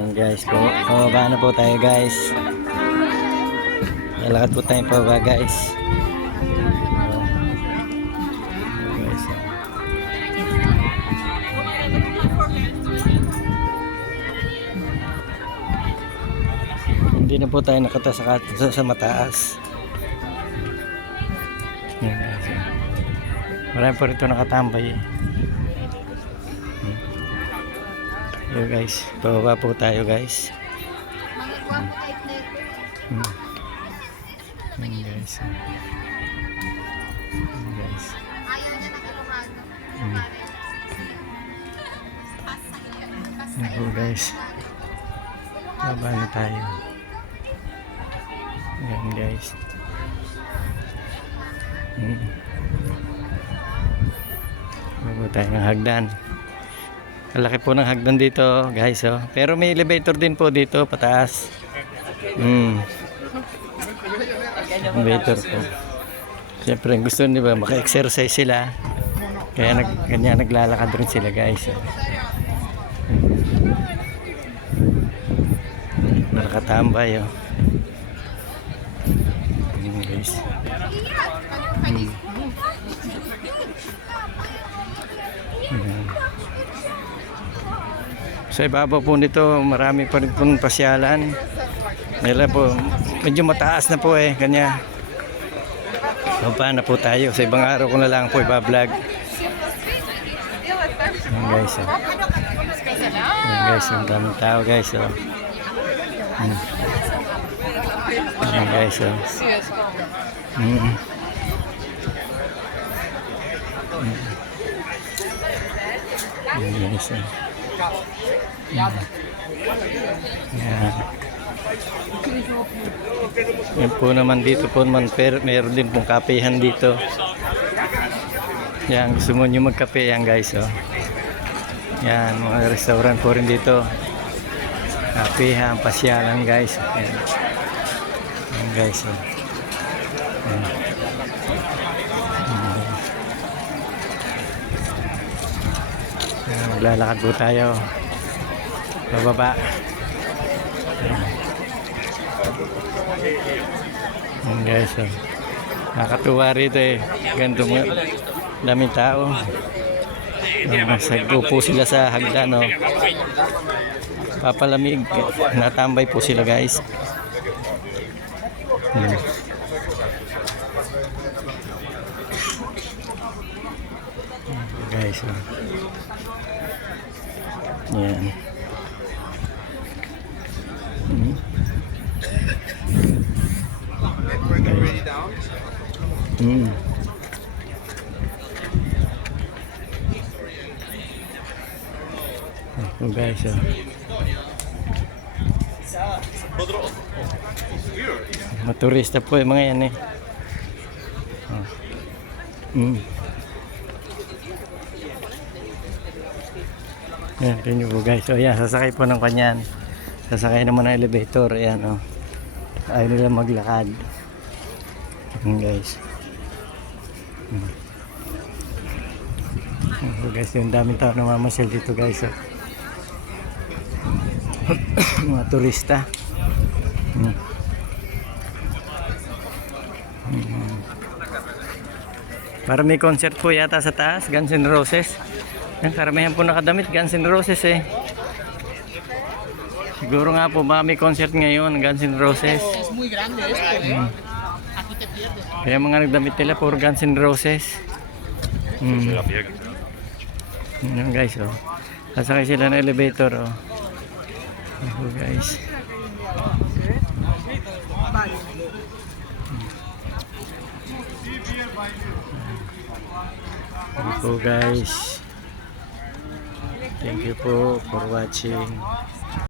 Ayan guys, pababa na po tayo guys. Lalakad po tayo pababa guys. Guys, hindi na po tayo nakatasakat sa mataas. Ayan guys. Marami po rito nakatambay eh. Yo guys, bababa po tayo guys. Guys. Guys. Po guys. Baba na tayo. Ayan guys. Baba tayo ng hagdan. Malaki po ng hagdan dito guys oh. Pero may elevator din po dito pataas. Elevator po. Siyempre gusto nila maka-exercise sila. Kaya ganyan naglalakad rin sila guys. Nakatambay oh. Guys. Sa ibabaw po nito marami pa rin pong pasyalan. Nila po medyo mataas na po eh kanya. Baba na po tayo. Sa ibang araw ko na lang po iba-vlog. Ayan guys oh. Ayan guys, ang daming tao guys oh. Ayan guys oh. Ayan guys oh. Yan po naman dito po naman meron din pong kapehan dito. Yan gusto mo nyo magkape yan guys oh. Yan mga restaurant po rin dito. Kapehan, pasyalan guys. Yan, yan guys oh. Yan. Maglalakad po tayo bababa. Ayan guys oh. Nakakatuwa rito eh. Ganito mo daming tao. Nagpupo sila sa hagdan oh. Papalamig. Natambay po sila guys. Guys oh. Yan. Oh guys oh. Mga turista po yung mga yan eh. Yan, tingnan po guys. So yan, sasakay po ng kanyan. Sasakay naman ng elevator. Ayan o. Ayaw nila maglakad. Yan guys. So guys, yung daming tao na mamasyal dito guys. Oh. Mga turista. Para may concert po yata sa taas. Guns N' Roses. Yan, karamihan po nakadamit Guns N' Roses eh. Siguro nga po baka may concert ngayon Guns N' Roses. Kaya mga nagdamit nila for Guns N' Roses. Yan guys oh. Sasakay sila ng elevator oh. Oh guys. So guys. Thank you po for watching.